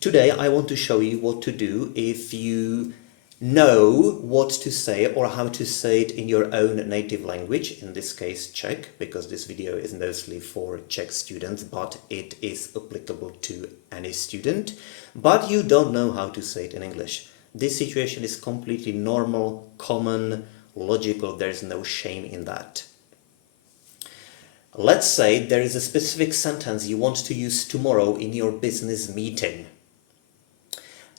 Today I want to show you what to do if you know what to say or how to say it in your own native language, in this case Czech, because this video is mostly for Czech students, but it is applicable to any student, but you don't know how to say it in English. This situation is completely normal, common, logical, there's no shame in that. Let's say there is a specific sentence you want to use tomorrow in your business meeting.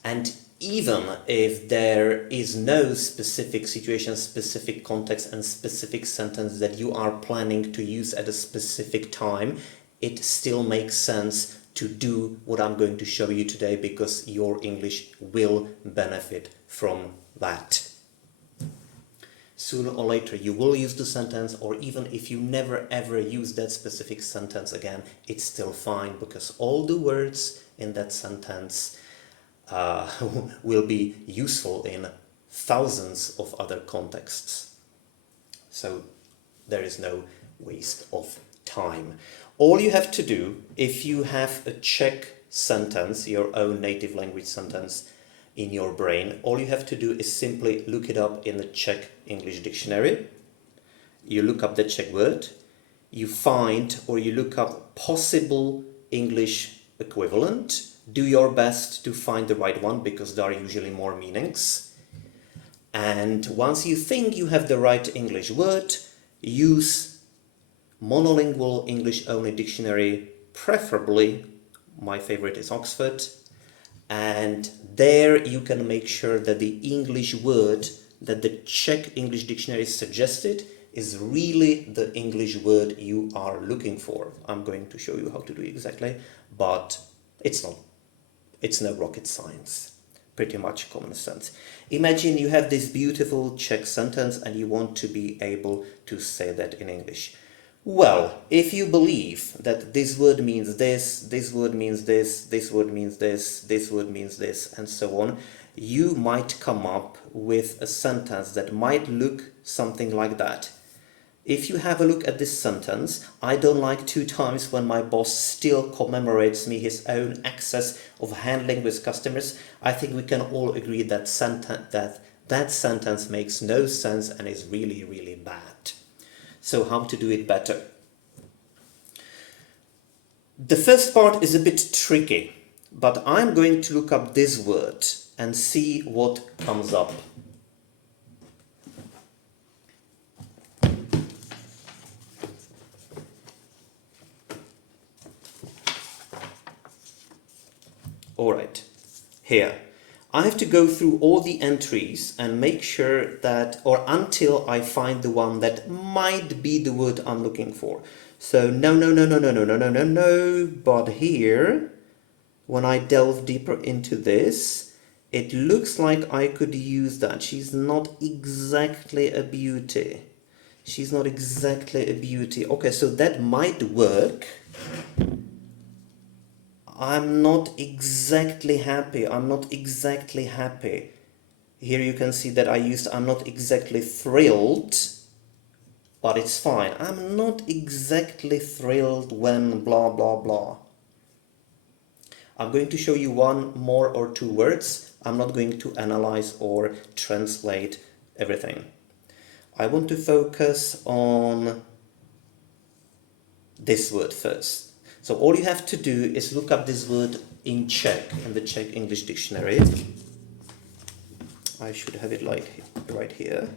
And even if there is no specific situation, specific context and specific sentence that you are planning to use at a specific time, it still makes sense to do what I'm going to show you today, because your English will benefit from that. Sooner or later you will use the sentence, or even if you never ever use that specific sentence again, it's still fine, because all the words in that sentence will be useful in thousands of other contexts. So there is no waste of time. All you have to do, if you have a Czech sentence, your own native language sentence in your brain, all you have to do is simply look it up in the Czech English dictionary. You look up the Czech word, you find or you look up possible English equivalent. Do your best to find the right one, because there are usually more meanings. And once you think you have the right English word, use monolingual English-only dictionary, preferably, my favorite is Oxford, and there you can make sure that the English word that the Czech English dictionary suggested is really the English word you are looking for. I'm going to show you how to do it exactly, but it's no rocket science, pretty much common sense. Imagine you have this beautiful Czech sentence and you want to be able to say that in English. Well, if you believe that this word means this, this word means this, this word means this, this word means this, and so on, you might come up with a sentence that might look something like that. If you have a look at this sentence, I don't like 2 times when my boss still commemorates me his own excess of handling with customers. I think we can all agree that that sentence makes no sense and is really, really bad. So how to do it better? The first part is a bit tricky, but I'm going to look up this word and see what comes up. Alright, here. I have to go through all the entries and make sure that, or until I find the one that might be the word I'm looking for. So no, but here, when I delve deeper into this, it looks like I could use that. She's not exactly a beauty. She's not exactly a beauty. Okay, so that might work. I'm not exactly happy. Here you can see that I used I'm not exactly thrilled, but it's fine. I'm not exactly thrilled when blah, blah, blah. I'm going to show you 1 more or 2 words. I'm not going to analyze or translate everything. I want to focus on this word first. So all you have to do is look up this word in Czech, in the Czech English dictionary. I should have it like right here.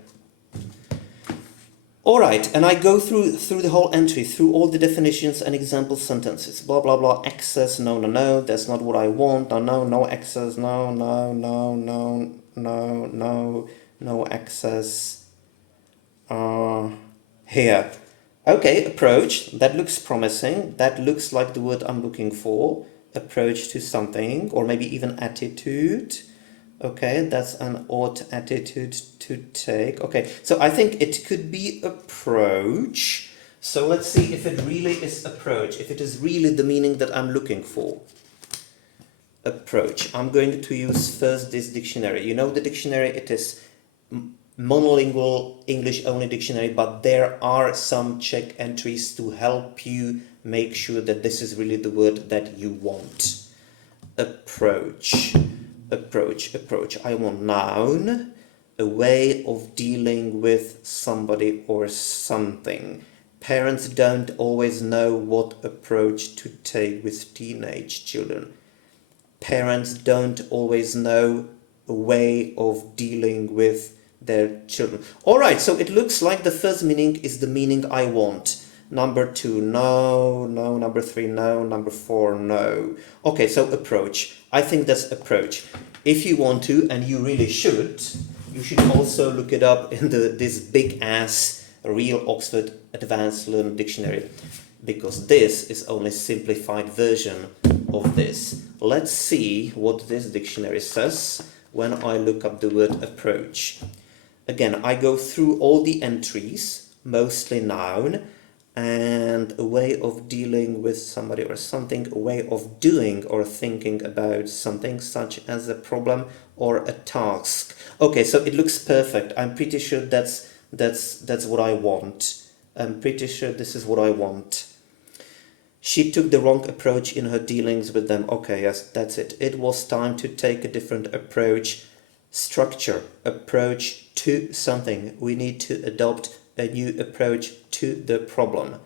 Alright, and I go through the whole entry, through all the definitions and example sentences. Blah, blah, blah, excess, no, that's not what I want. No excess, no excess. Here. Okay, approach, that looks promising, that looks like the word I'm looking for. Approach to something, or maybe even attitude. Okay, that's an odd attitude to take. Okay, so I think it could be approach. So let's see if it really is approach, if it is really the meaning that I'm looking for. Approach. I'm going to use first this dictionary. You know the dictionary, it is monolingual English-only dictionary, but there are some Czech entries to help you make sure that this is really the word that you want. approach. Approach. I want noun, a way of dealing with somebody or something. Parents don't always know what approach to take with teenage children. Parents don't always know a way of dealing with their children. Alright, so it looks like the first meaning is the meaning I want. Number 2, no. Number 3, no. Number 4, no. Okay, so approach. I think that's approach. If you want to, and you really should, you should also look it up in this big ass real Oxford Advanced Learner Dictionary, because this is only simplified version of this. Let's see what this dictionary says when I look up the word approach. Again, I go through all the entries, mostly noun, and a way of dealing with somebody or something, a way of doing or thinking about something, such as a problem or a task. Okay, so it looks perfect. I'm pretty sure that's what I want. I'm pretty sure this is what I want. She took the wrong approach in her dealings with them. Okay, yes, that's it. It was time to take a different approach. Structure, approach to something. We need to adopt a new approach to the problem,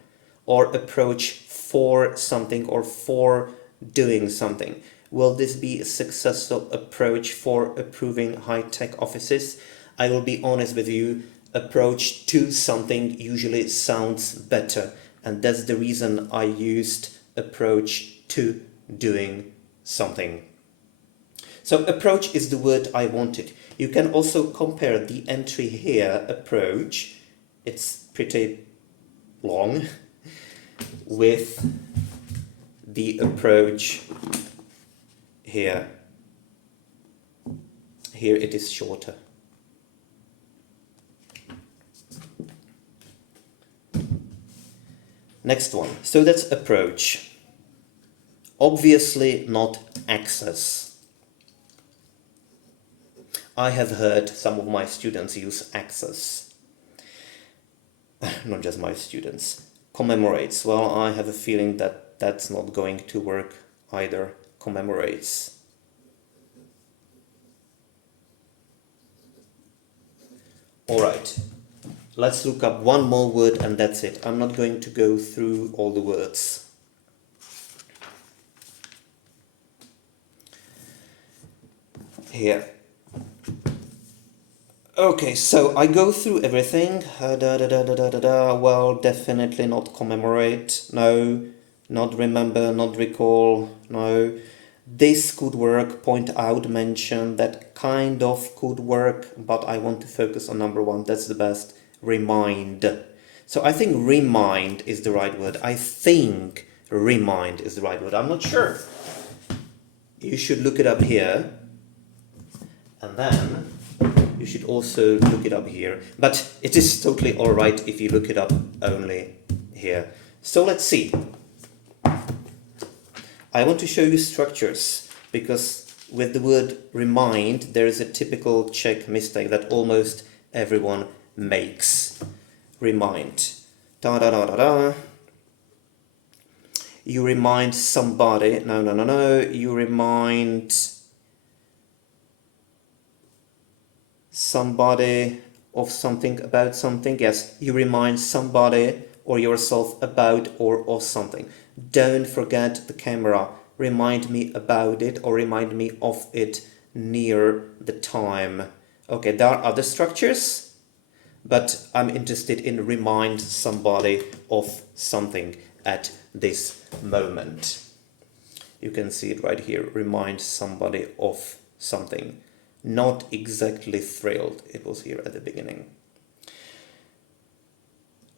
or approach for something or for doing something. Will this be a successful approach for approving high-tech offices? I will be honest with you, approach to something usually sounds better, and that's the reason I used approach to doing something. So approach is the word I wanted. You can also compare the entry here, approach, it's pretty long, with the approach here. Here it is shorter. Next one. So that's approach. Obviously not access. I have heard some of my students use access. Not just my students. Commemorates. Well, I have a feeling that that's not going to work either. Commemorates. Alright. Let's look up one more word and that's it. I'm not going to go through all the words. Here. Okay, so I go through everything. Well, definitely not commemorate. No. Not remember, not recall. No. This could work, point out, mention. That kind of could work, but I want to focus on number 1. That's the best. Remind. So I think remind is the right word. I think remind is the right word. I'm not sure. You should look it up here. And then you should also look it up here. But it is totally alright if you look it up only here. So let's see. I want to show you structures, because with the word remind, there is a typical Czech mistake that almost everyone makes. Remind. Da da da da da. You remind somebody. No. You remind somebody of something, about something. Yes, you remind somebody or yourself about or of something. Don't forget the camera. Remind me about it or remind me of it near the time. Okay, there are other structures, but I'm interested in remind somebody of something at this moment. You can see it right here. Remind somebody of something. Not exactly thrilled. It was here at the beginning.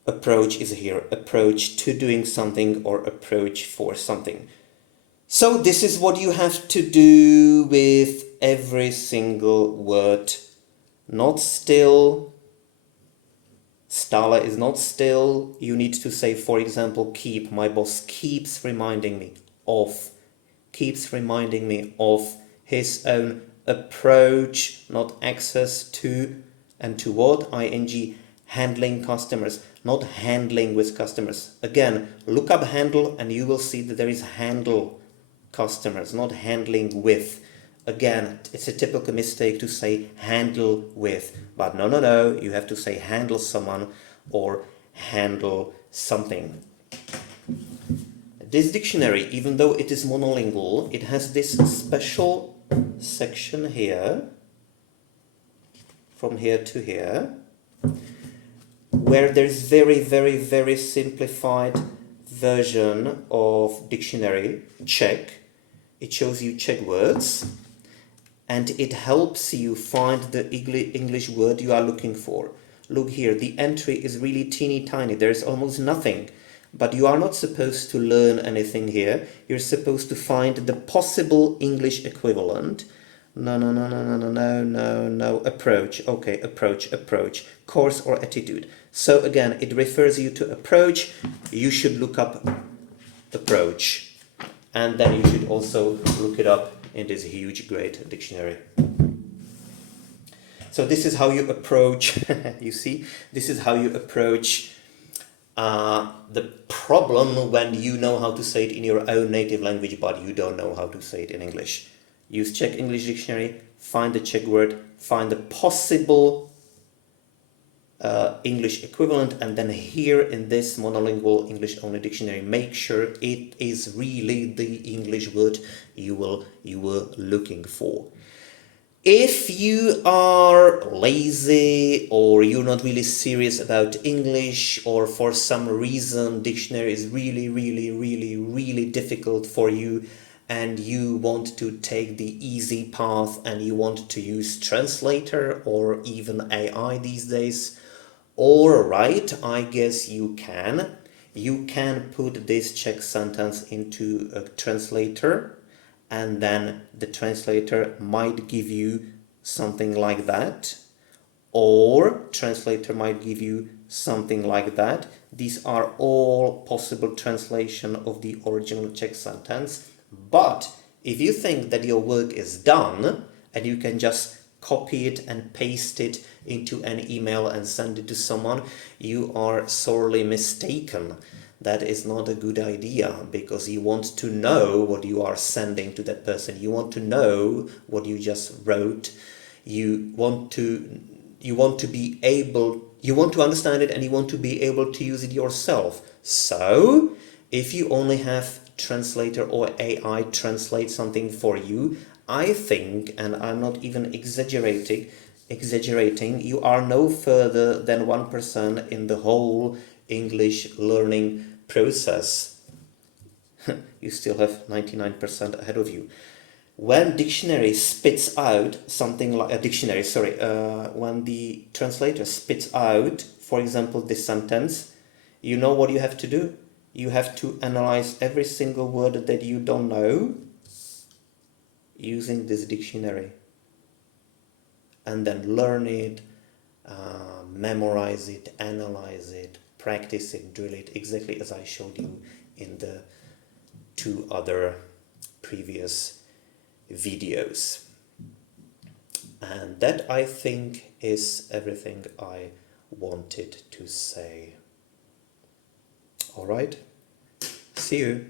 Approach is here. Approach to doing something or approach for something. So this is what you have to do with every single word. Not still. Stala is not still. You need to say, for example, keep. My boss keeps reminding me of. Keeps reminding me of his own approach, not access to. And to what? ING. Handling customers, not handling with customers. Again, look up handle and you will see that there is handle customers, not handling with. Again, it's a typical mistake to say handle with, but no, you have to say handle someone or handle something. This dictionary, even though it is monolingual, it has this special section here, from here to here, where there's very simplified version of dictionary, Czech. It shows you Czech words, and it helps you find the English word you are looking for. Look here, the entry is really teeny tiny, there's almost nothing. But you are not supposed to learn anything here. You're supposed to find the possible English equivalent. No. Approach. Okay, approach. Course or attitude. So again, it refers you to approach. You should look up approach. And then you should also look it up in this huge, great dictionary. So this is how you approach, you see, this is how you approach the problem when you know how to say it in your own native language, but you don't know how to say it in English. Use Czech English Dictionary, find the Czech word, find the possible English equivalent, and then here in this monolingual English only dictionary, make sure it is really the English word you were looking for. If you are lazy or you're not really serious about English, or for some reason dictionary is really difficult for you, and you want to take the easy path and you want to use translator or even AI these days, all right, I guess you can. You can put this Czech sentence into a translator, and then the translator might give you something like that, or translator might give you something like that. These are all possible translation of the original Czech sentence. But if you think that your work is done and you can just copy it and paste it into an email and send it to someone, you are sorely mistaken. That is not a good idea, because you want to know what you are sending to that person. You want to know what you just wrote. You want to be able, you want to understand it, and you want to be able to use it yourself. So if you only have translator or AI translate something for you, I think, and I'm not even exaggerating, you are no further than 1% in the whole English learning process. You still have 99% ahead of you. When dictionary spits out something like a dictionary, when the translator spits out, for example, this sentence, you know what you have to do? You have to analyze every single word that you don't know using this dictionary, and then learn it, memorize it, analyze it, practice it, drill it, exactly as I showed you in the 2 other previous videos. And that, I think, is everything I wanted to say. All right, see you.